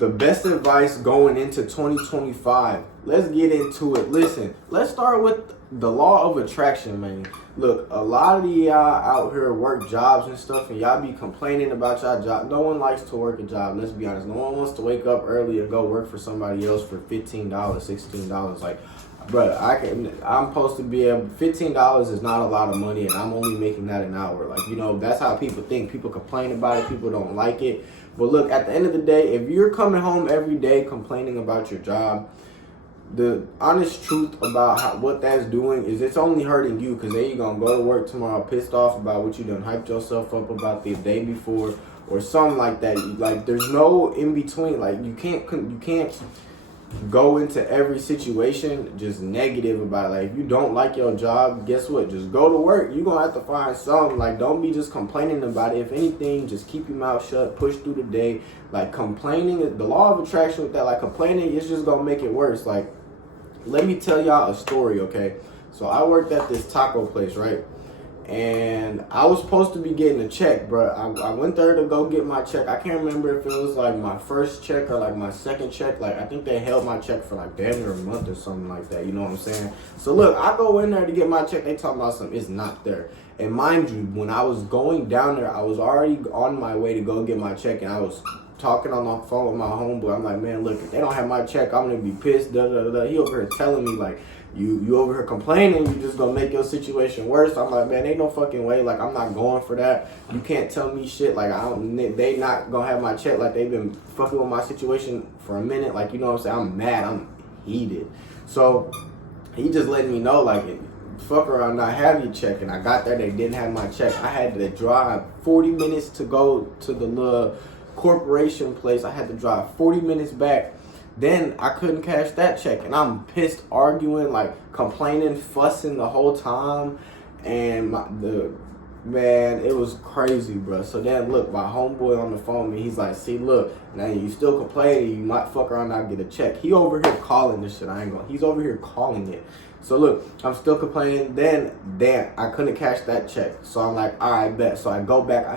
the best advice going into 2025. Let's get into it. Listen, let's start with the law of attraction, man. Look, a lot of y'all out here work jobs and stuff, and y'all be complaining about y'all job. No one likes to work a job. Let's be honest. No one wants to wake up early and go work for somebody else for $15, $16. Like, bro, I'm supposed to be able. $15 is not a lot of money, and I'm only making that an hour. Like, you know, that's how people think. People complain about it. People don't like it. But look, at the end of the day, if you're coming home every day complaining about your job, the honest truth about what that's doing is it's only hurting you, because then you're going to go to work tomorrow pissed off about what you done hyped yourself up about the day before or something like that. Like, there's no in between. Like, you can't go into every situation just negative about it. Like, if you don't like your job, guess what? Just go to work. You're going to have to find something. Like, don't be just complaining about it. If anything, just keep your mouth shut, push through the day. Like, complaining, the law of attraction with that, like, complaining is just going to make it worse. Like, let me tell y'all a story, okay? So I worked at this taco place, right? And I was supposed to be getting a check, bro. I went there to go get my check. I can't remember if it was like my first check or like my second check. Like, I think they held my check for like damn near a month or something like that. You know what I'm saying? So look, I go in there to get my check. They talking about something. It's not there. And mind you, when I was going down there, I was already on my way to go get my check, and I was talking on the phone with my homeboy. I'm like, man, look, if they don't have my check, I'm gonna be pissed. Da, da, da, da. He over here telling me like, you over here complaining, you just gonna make your situation worse. I'm like, man, ain't no fucking way. Like, I'm not going for that. You can't tell me shit. Like, they not gonna have my check. Like, they've been fucking with my situation for a minute. Like, you know what I'm saying? I'm mad. I'm heated. So he just letting me know, like, fuck around, not have your check. And I got there, they didn't have my check. I had to drive 40 minutes to go to the little corporation place. I had to drive 40 minutes back. Then I couldn't cash that check, and I'm pissed, arguing, like complaining, fussing the whole time, and man, it was crazy, bro. So then look, my homeboy on the phone, he's like, see, look, now you still complaining, you might fuck around and not get a check. He over here calling this shit. He's over here calling it. So look, I'm still complaining. Then I couldn't cash that check. So I'm like, all right, bet. So I go back. I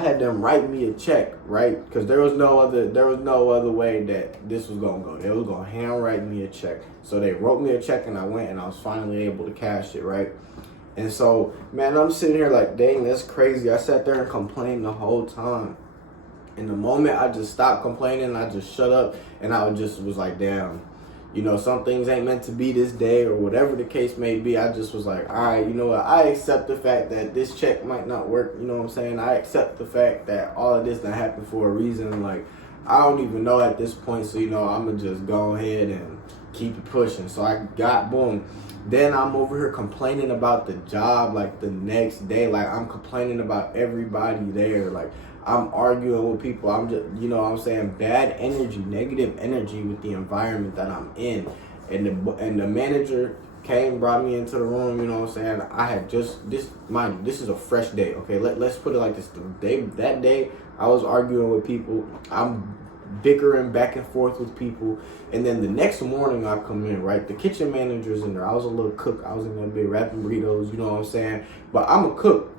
had them write me a check, right? Because there was no other way that this was gonna go. They was gonna handwrite me a check. So they wrote me a check, and I went, and I was finally able to cash it, right? And so, man, I'm sitting here like, dang, that's crazy. I sat there and complained the whole time. And the moment I just stopped complaining, I just shut up, and I just was like, damn, you know, some things ain't meant to be this day, or whatever the case may be. I just was like, all right, you know what? I accept the fact that this check might not work. You know what I'm saying? I accept the fact that all of this done happened for a reason. Like, I don't even know at this point. So, you know, I'm going to just go ahead and keep it pushing. So I got, boom. Then I'm over here complaining about the job, like, the next day. Like, I'm complaining about everybody there. Like, I'm arguing with people. I'm just, you know what I'm saying, bad energy, negative energy with the environment that I'm in. And the manager came, brought me into the room, you know what I'm saying. I had just, this is a fresh day, okay? Let's put it like this. That day, I was arguing with people. I'm bickering back and forth with people. And then the next morning I come in, right? The kitchen manager's in there. I was a little cook. I was in there big wrapping burritos, you know what I'm saying? But I'm a cook.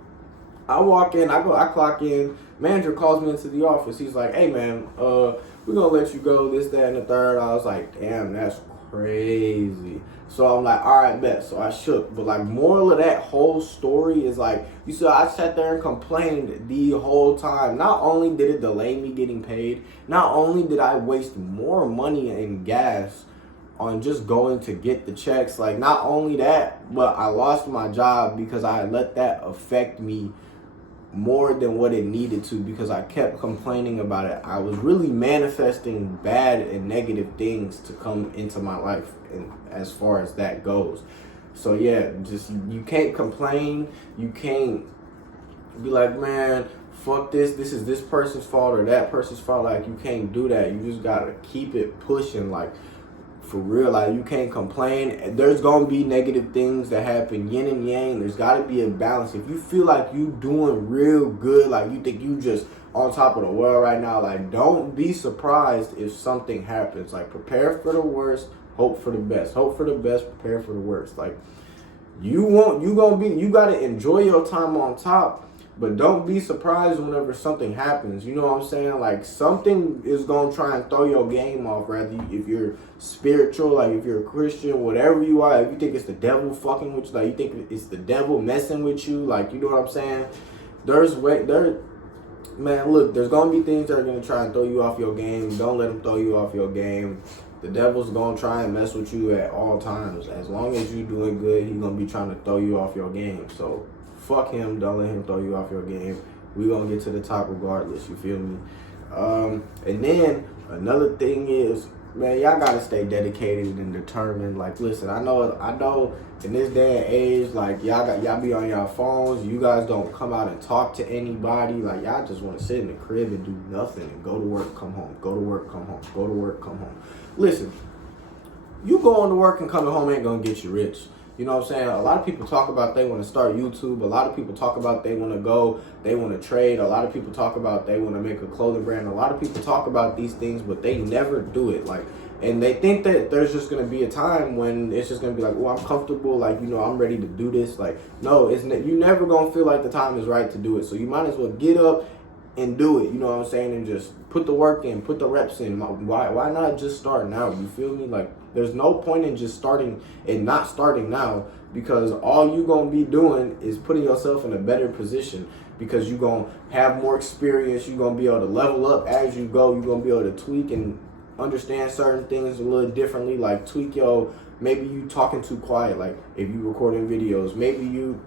I walk in, I clock in. Manager calls me into the office. He's like, hey, man, we're going to let you go, this, that, and the third. I was like, damn, that's crazy. So I'm like, all right, bet. So I shook. But, like, moral of that whole story is, like, you saw I sat there and complained the whole time. Not only did it delay me getting paid, not only did I waste more money in gas on just going to get the checks, like, not only that, but I lost my job because I let that affect me more than what it needed to, because I kept complaining about it. I was really manifesting bad and negative things to come into my life, and as far as that goes. So yeah, just, you can't complain. You can't be like, man, fuck this is this person's fault or that person's fault. Like, you can't do that. You just gotta keep it pushing. Like, for real, like, you can't complain. There's gonna be negative things that happen, yin and yang. There's gotta be a balance. If you feel like you doing real good, like you think you just on top of the world right now, like, don't be surprised if something happens. Like, prepare for the worst, hope for the best. Hope for the best, prepare for the worst. Like, you gotta enjoy your time on top, But don't be surprised whenever something happens. You know what I'm saying? Like, something is going to try and throw your game off, rather if you're spiritual, like if you're a Christian, whatever you are. If you think it's the devil fucking with you, like you think it's the devil messing with you, like, you know what I'm saying? Man, look, there's going to be things that are going to try and throw you off your game. Don't let them throw you off your game. The devil's going to try and mess with you at all times. As long as you're doing good, he's going to be trying to throw you off your game. So, fuck him. Don't let him throw you off your game. We're going to get to the top regardless. You feel me? And then, another thing is, man, y'all got to stay dedicated and determined. Like, listen, I know in this day and age, like, y'all be on y'all phones. You guys don't come out and talk to anybody. Like, y'all just want to sit in the crib and do nothing and go to work, come home, go to work, come home, go to work, come home. Listen, you going to work and coming home ain't going to get you rich. You know what I'm saying? A lot of people talk about they want to start YouTube. A lot of people talk about they want to trade. A lot of people talk about they want to make a clothing brand. A lot of people talk about these things, but they never do it. Like, and they think that there's just going to be a time when it's just going to be like, oh, I'm comfortable. Like, you know, I'm ready to do this. Like, no, you never going to feel like the time is right to do it. So you might as well get up and do it, you know what I'm saying, and just put the work in, put the reps in. Why not just start now? You feel me? Like, there's no point in just starting and not starting now, because all you gonna be doing is putting yourself in a better position, because you gonna have more experience. You gonna be able to level up as you go. You gonna be able to tweak and understand certain things a little differently. Like, tweak maybe you talking too quiet. Like, if you recording videos, maybe you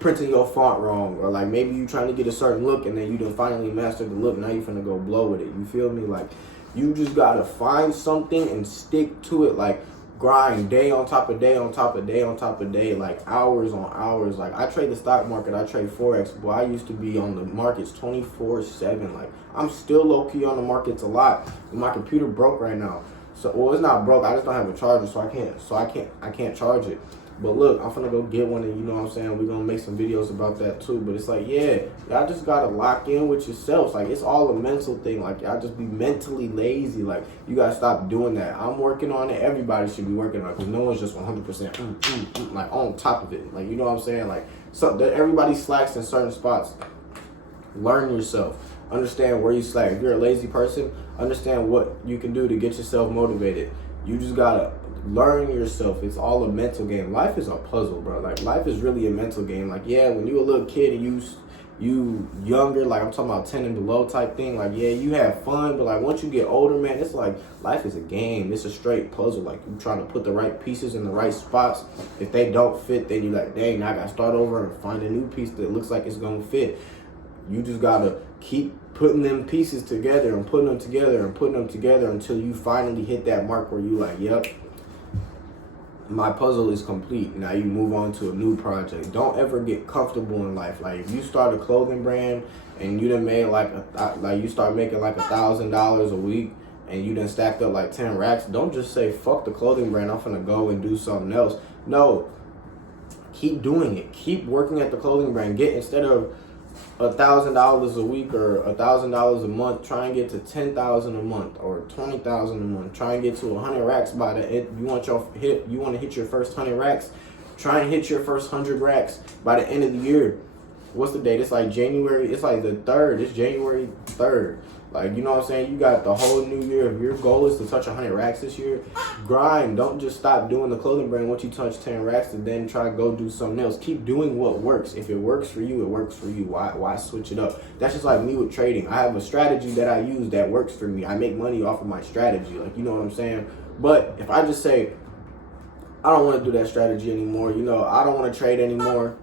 printing your font wrong, or like maybe you trying to get a certain look and then you done finally mastered the look. Now you finna go blow with it. You feel me? Like, you just gotta find something and stick to it. Like, grind day on top of day on top of day on top of day, like hours on hours. Like, I trade the stock market, I trade Forex. Boy, I used to be on the markets 24/7. Like, I'm still low-key on the markets a lot. My computer broke right now. So, well, it's not broke, I just don't have a charger, so I can't charge it. But look, I'm finna go get one, and you know what I'm saying, we're gonna make some videos about that too. But it's like, yeah, y'all just gotta lock in with yourselves. Like, it's all a mental thing. Like, y'all just be mentally lazy. Like, you gotta stop doing that. I'm working on it. Everybody should be working on it, because no one's just 100% like on top of it. Like, you know what I'm saying? Like, so everybody slacks in certain spots. Learn yourself. Understand where you slack. If you're a lazy person, understand what you can do to get yourself motivated. You just gotta learn yourself. It's all a mental game. Life is a puzzle, bro. Like, life is really a mental game. Like, yeah, when you a little kid and you younger, like I'm talking about 10 and below type thing, like, yeah, you have fun, but like once you get older, man, it's like life is a game. It's a straight puzzle. Like, you trying to put the right pieces in the right spots. If they don't fit, then you like, dang, now I gotta start over and find a new piece that looks like it's gonna fit. You just gotta keep putting them pieces together and putting them together and putting them together until you finally hit that mark where you like, yep, my puzzle is complete. Now you move on to a new project. Don't ever get comfortable in life. Like, if you start a clothing brand and you done made you start making like $1,000 a week and you done stacked up like 10 racks, don't just say, fuck the clothing brand, I'm finna go and do something else. No, keep doing it. Keep working at the clothing brand. Instead of $1,000 a week or $1,000 a month, try and get to $10,000 a month or $20,000 a month. Try and get to 100 racks by the end. You want to hit your first 100 racks. Try and hit your first 100 racks by the end of the year. What's the date? It's like January. It's like the 3rd. It's January 3rd. Like, you know what I'm saying? You got the whole new year. If your goal is to touch 100 racks this year, grind. Don't just stop doing the clothing brand once you touch 10 racks and then try to go do something else. Keep doing what works. If it works for you, it works for you. Why switch it up? That's just like me with trading. I have a strategy that I use that works for me. I make money off of my strategy. Like, you know what I'm saying? But if I just say, I don't want to do that strategy anymore, you know, I don't want to trade anymore,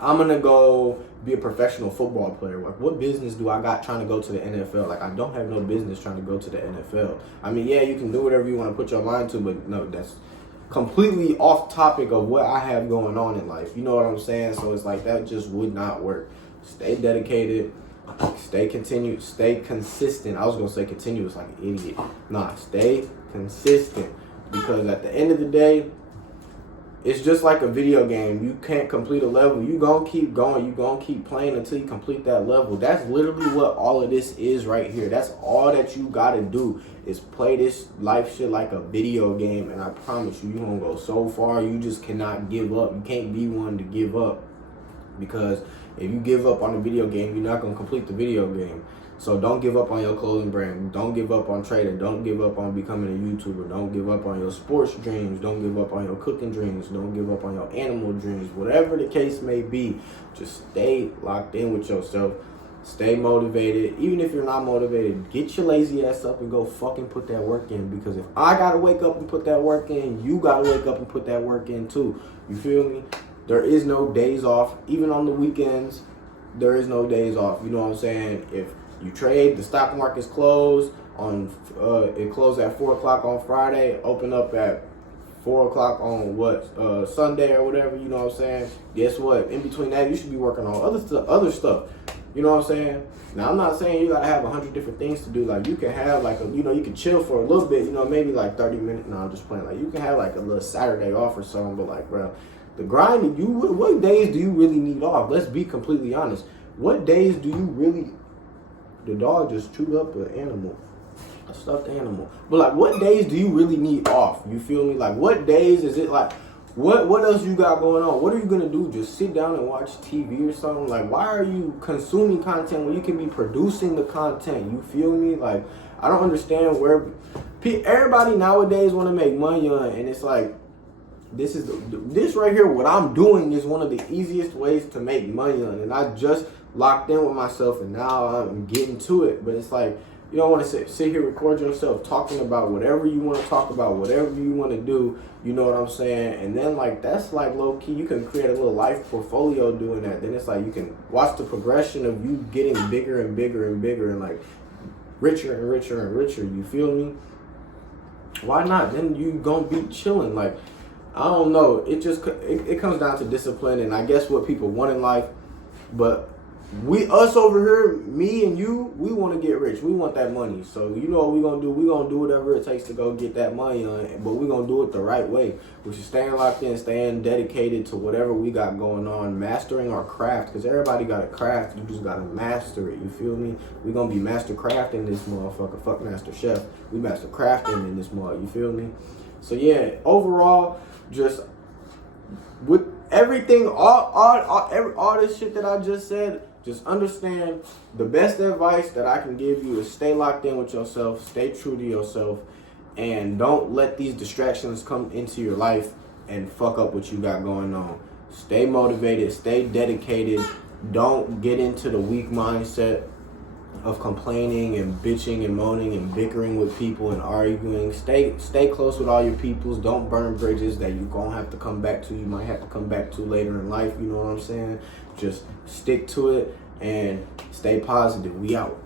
I'm going to go be a professional football player. Like, what business do I got trying to go to the NFL? Like, I don't have no business trying to go to the NFL. I mean, yeah, you can do whatever you want to put your mind to, but no, that's completely off topic of what I have going on in life. You know what I'm saying? So it's like, that just would not work. Stay dedicated. Stay consistent. I was going to say continuous like an idiot. Nah, stay consistent. Because at the end of the day, it's just like a video game. You can't complete a level. You gonna keep going. You gonna keep playing until you complete that level. That's literally what all of this is right here. That's all that you gotta do is play this life shit like a video game. And I promise you, you're gonna go so far. You just cannot give up. You can't be one to give up. Because if you give up on the video game, you're not going to complete the video game. So don't give up on your clothing brand. Don't give up on trading. Don't give up on becoming a YouTuber. Don't give up on your sports dreams. Don't give up on your cooking dreams. Don't give up on your animal dreams. Whatever the case may be, just stay locked in with yourself. Stay motivated. Even if you're not motivated, get your lazy ass up and go fucking put that work in. Because if I got to wake up and put that work in, you got to wake up and put that work in too. You feel me? There is no days off. Even on the weekends, there is no days off. You know what I'm saying? If you trade, the stock market's closed on, it closed at 4 o'clock on Friday, open up at 4 o'clock on Sunday or whatever, you know what I'm saying? Guess what? In between that, you should be working on other stuff. You know what I'm saying? Now, I'm not saying you gotta have 100 different things to do. Like, you can have like you can chill for a little bit, maybe like 30 minutes. No, I'm just playing. Like, you can have like a little Saturday off or something, but like, bro, the grind, what days do you really need off? Let's be completely honest. What days do you really, the dog just chewed up an animal, a stuffed animal. But like, what days do you really need off? You feel me? Like, what days is it like, what else you got going on? What are you gonna do? Just sit down and watch TV or something? Like, why are you consuming content when you can be producing the content? You feel me? Like, I don't understand where everybody nowadays want to make money on, and it's like, this right here, what I'm doing is one of the easiest ways to make money on, and I just locked in with myself, and now I'm getting to it. But it's like, you don't want to sit here, record yourself talking about whatever you want to talk about, whatever you want to do, you know what I'm saying? And then like, that's like low key, you can create a little life portfolio doing that. Then it's like, you can watch the progression of you getting bigger and bigger and bigger and like richer and richer and richer, you feel me? Why not? Then you gonna be chilling. Like, I don't know. It comes down to discipline, and I guess what people want in life. But us over here, me and you, we want to get rich. We want that money. So you know what we're going to do? We're going to do whatever it takes to go get that money on. But we're going to do it the right way. Which is staying locked in, staying dedicated to whatever we got going on. Mastering our craft. Because everybody got a craft. You just got to master it. You feel me? We're going to be master crafting this motherfucker. Fuck master chef. We master crafting in this motherfucker. You feel me? So yeah, overall, just with everything, all this shit that I just said, just understand the best advice that I can give you is stay locked in with yourself, stay true to yourself, and don't let these distractions come into your life and fuck up what you got going on. Stay motivated, stay dedicated. Don't get into the weak mindset of complaining and bitching and moaning and bickering with people and arguing. Stay close with all your peoples. Don't burn bridges that you're gonna have to come back to. You might have to come back to later in life, you know what I'm saying? Just stick to it and stay positive. We out.